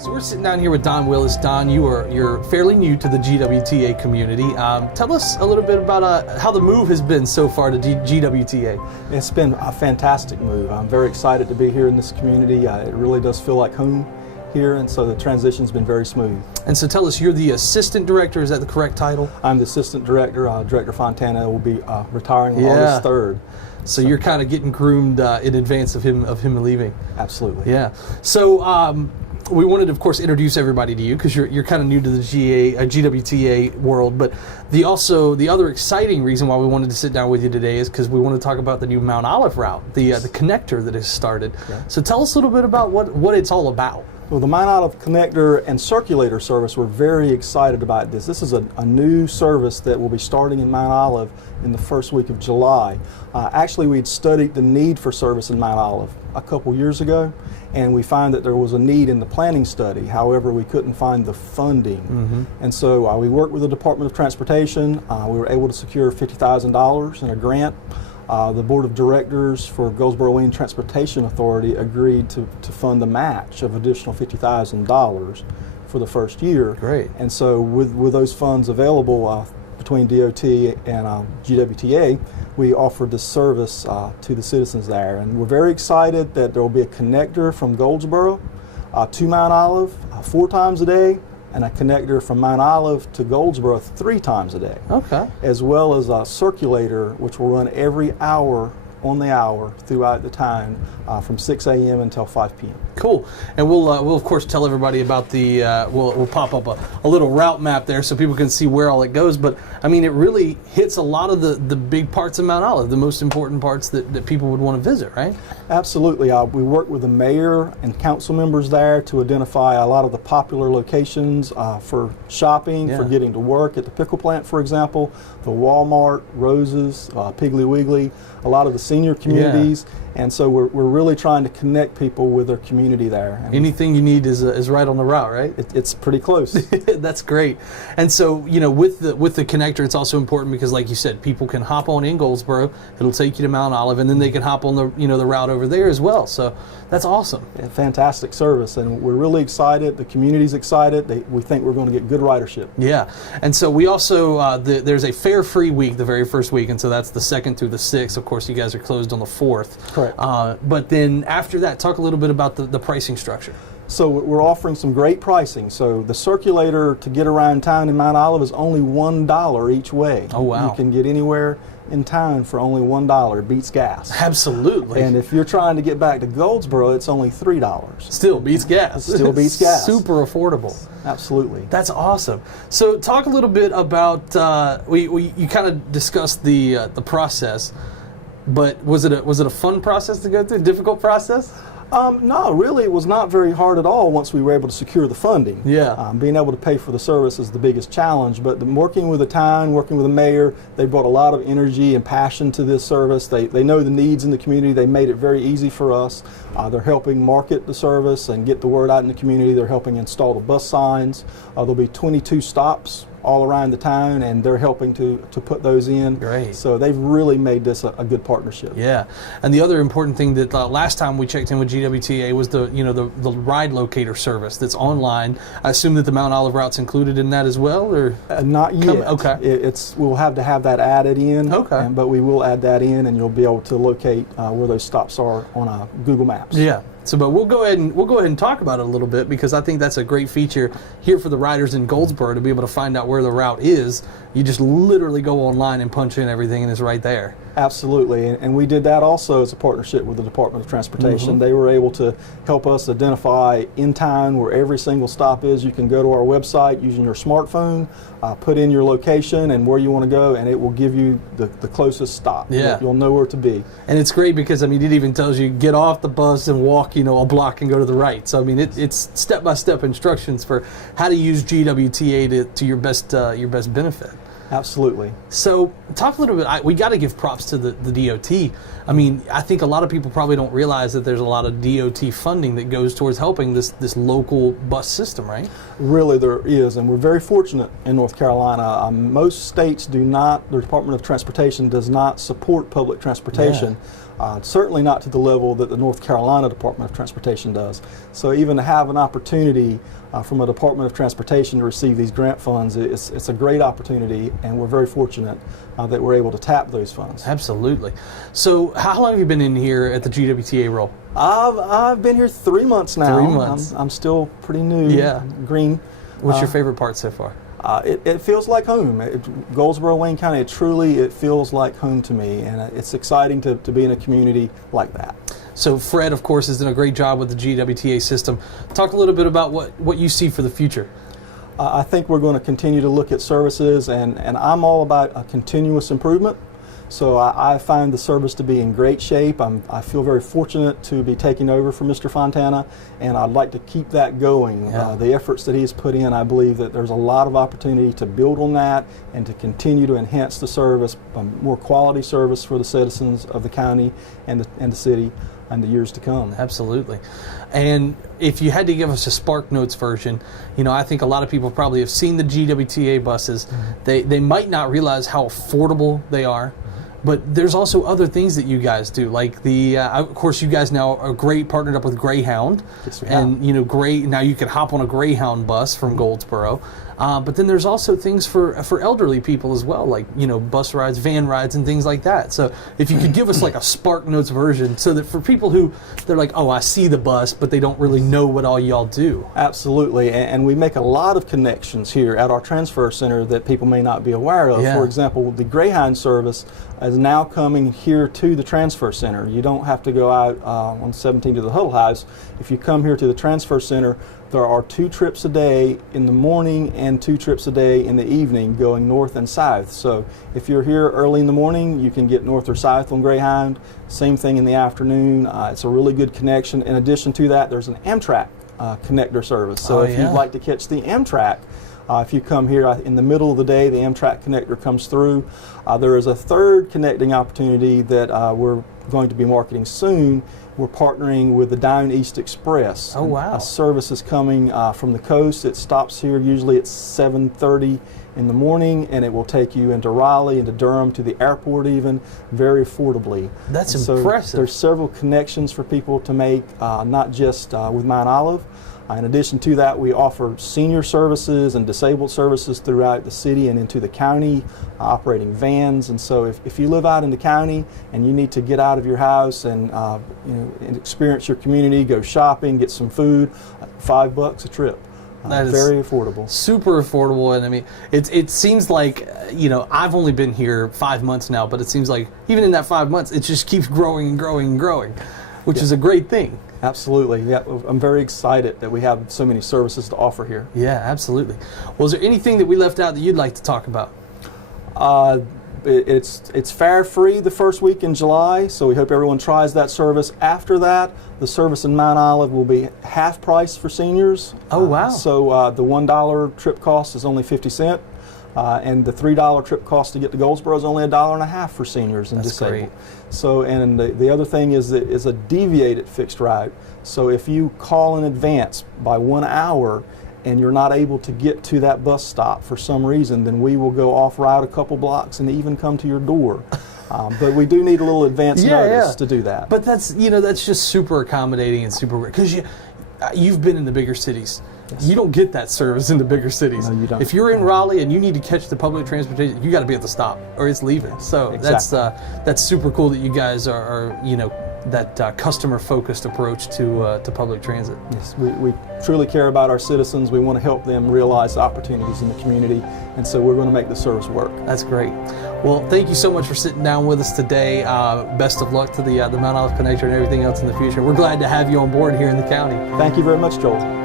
So we're sitting down here with Don Willis. Don, you're fairly new to the GWTA community. Tell us a little bit about how the move has been so far to GWTA. It's been a fantastic move. I'm very excited to be here in this community. It really does feel like home here, and so the transition's been very smooth. And so tell us, you're the assistant director, is that the correct title? I'm the assistant director. Director Fontana will be retiring on August 3rd. So you're kind of getting groomed in advance of him leaving. Absolutely. Yeah. So we wanted to, of course, introduce everybody to you because you're kind of new to the GWTA world. But the other exciting reason why we wanted to sit down with you today is because we want to talk about the new Mount Olive route, the connector that has started. Yeah. So tell us a little bit about what it's all about. Well, the Mount Olive connector and circulator service, we're very excited about this. This is a new service that will be starting in Mount Olive in the first week of July. Actually, we'd studied the need for service in Mount Olive a couple years ago, and we found that there was a need in the planning study. However, we couldn't find the funding. And so we worked with the Department of Transportation. We were able to secure $50,000 in a grant. The Board of Directors for Goldsboro Wayne Transportation Authority agreed to fund the match of additional $50,000 for the first year. Great. And so with those funds available between DOT and GWTA, we offered this service to the citizens there. And we're very excited that there will be a connector from Goldsboro to Mount Olive 4 times a day, and a connector from Mount Olive to Goldsboro 3 times a day. Okay. As well as a circulator, which will run every hour on the hour throughout the town from 6 a.m. until 5 p.m. Cool. And we'll of course tell everybody about the we'll pop up a little route map there so people can see where all it goes. But I mean, it really hits a lot of the big parts of Mount Olive, the most important parts that people would want to visit, right? Absolutely. We work with the mayor and council members there to identify a lot of the popular locations for shopping, for getting to work at the pickle plant, for example, the Walmart, Rose's, Piggly Wiggly, a lot of the senior communities. And so we're really trying to connect people with their community there. And anything you need is right on the route, right? It's pretty close. That's great. And so, with the connector, it's also important because, like you said, people can hop on in Goldsboro. It'll take you to Mount Olive, and then they can hop on the route over there as well. So that's awesome. Fantastic service, and we're really excited. The community's excited. We think we're going to get good ridership. Yeah, and so we also there's a fare-free week the very first week, and so that's the 2nd through the 6th. Of course, you guys are closed on the 4th. Correct. But then after that, talk a little bit about the pricing structure. So we're offering some great pricing. So the circulator to get around town in Mount Olive is only $1 each way. Oh, wow. You can get anywhere in town for only $1. Beats gas. Absolutely. And if you're trying to get back to Goldsboro, it's only $3. Still beats gas. Still beats gas. Super affordable. Absolutely. That's awesome. So talk a little bit about you kind of discussed the process, but was it a fun process to go through? Difficult process? No, really, it was not very hard at all once we were able to secure the funding. Yeah. Being able to pay for the service is the biggest challenge, but working with the town, working with the mayor, they brought a lot of energy and passion to this service. They know the needs in the community. They made it very easy for us. They're helping market the service and get the word out in the community. They're helping install the bus signs. There'll be 22 stops all around the town, and they're helping to put those in. Great. So they've really made this a good partnership. Yeah, and the other important thing that last time we checked in with GWTA was the ride locator service that's online. I assume that the Mount Olive route's included in that as well, or not yet. Okay. We'll have to have that added in. Okay. But we will add that in, and you'll be able to locate where those stops are on Google Maps. Yeah. So, but we'll go ahead and talk about it a little bit because I think that's a great feature here for the riders in Goldsboro to be able to find out where the route is. You just literally go online and punch in everything, and it's right there. Absolutely, and we did that also as a partnership with the Department of Transportation. They were able to help us identify in town where every single stop is. You can go to our website using your smartphone, put in your location and where you want to go, and it will give you the closest stop. Yeah. You'll know where to be. And it's great because, I mean, it even tells you get off the bus and walk, a block and go to the right. So, I mean, it's step-by-step instructions for how to use GWTA to your best benefit. Absolutely. So talk a little bit, we got to give props to the DOT. I mean, I think a lot of people probably don't realize that there's a lot of DOT funding that goes towards helping this local bus system, right? Really there is, and we're very fortunate in North Carolina. Most states do not, the Department of Transportation does not support public transportation. certainly not to the level that the North Carolina Department of Transportation does. So even to have an opportunity from a Department of Transportation to receive these grant funds, it's a great opportunity, and we're very fortunate that we're able to tap those funds. Absolutely. So how long have you been in here at the GWTA role? I've been here 3 months now. 3 months. I'm still pretty new. Yeah. Green. What's your favorite part so far? It feels like home. Goldsboro, Wayne County, it feels like home to me, and it's exciting to be in a community like that. So Fred, of course, has done a great job with the GWTA system. Talk a little bit about what you see for the future. I think we're going to continue to look at services, and I'm all about a continuous improvement. So I find the service to be in great shape. I feel very fortunate to be taking over for Mr. Fontana, and I'd like to keep that going. Yeah. The efforts that he's put in, I believe that there's a lot of opportunity to build on that and to continue to enhance the service, more quality service for the citizens of the county and the city in the years to come. Absolutely. And if you had to give us a Spark Notes version, I think a lot of people probably have seen the GWTA buses. Mm-hmm. They might not realize how affordable they are. But there's also other things that you guys do, like of course, you guys now are partnered up with Greyhound, yes, and now you can hop on a Greyhound bus from Goldsboro. But then there's also things for elderly people as well, like bus rides, van rides, and things like that. So if you could give us like a Spark Notes version, so that for people who they're like, oh, I see the bus, but they don't really know what all y'all do. Absolutely, and we make a lot of connections here at our transfer center that people may not be aware of. Yeah. For example, the Greyhound service is now coming here to the transfer center. You don't have to go out on 17 to the Huddle House. If you come here to the transfer center, there are 2 trips a day in the morning and 2 trips a day in the evening going north and south. So if you're here early in the morning, you can get north or south on Greyhound. Same thing in the afternoon. It's a really good connection. In addition to that, there's an Amtrak connector service. So if you'd like to catch the Amtrak, if you come here in the middle of the day, the Amtrak connector comes through. There is a third connecting opportunity that we're going to be marketing soon. We're partnering with the Downeast Express. Oh, wow. A service is coming from the coast. It stops here usually at 7:30 in the morning, and it will take you into Raleigh, into Durham, to the airport even, very affordably. That's and so impressive. There's several connections for people to make, not just with Mount Olive. In addition to that, we offer senior services and disabled services throughout the city and into the county, operating vans. And so if you live out in the county and you need to get out of your house and and experience your community, go shopping, get some food, $5 a trip. That is very affordable. Super affordable. And I mean, it seems like, I've only been here 5 months now, but it seems like even in that 5 months, it just keeps growing and growing and growing, which is a great thing. Absolutely. Yeah, I'm very excited that we have so many services to offer here. Yeah, absolutely. Well, is there anything that we left out that you'd like to talk about? It's fare free the first week in July, so we hope everyone tries that service. After that, the service in Mount Olive will be half price for seniors. Oh, wow. So the $1 trip cost is only 50 cents. And the $3 trip cost to get to Goldsboro is only $1.50 for seniors and disabled. Great. So, and the other thing is that is a deviated fixed route. So if you call in advance by 1 hour and you're not able to get to that bus stop for some reason, then we will go off route a couple blocks and even come to your door. But we do need a little advance notice to do that. But that's that's just super accommodating and super great, because you've been in the bigger cities. Yes. You don't get that service in the bigger cities. No, you don't. If you're in Raleigh and you need to catch the public transportation, you got to be at the stop or it's leaving. So exactly. that's super cool that you guys are that customer-focused approach to public transit. Yes, we truly care about our citizens. We want to help them realize opportunities in the community, and so we're going to make the service work. That's great. Well, thank you so much for sitting down with us today. Best of luck to the Mount Olive Connector and everything else in the future. We're glad to have you on board here in the county. Thank you very much, Joel.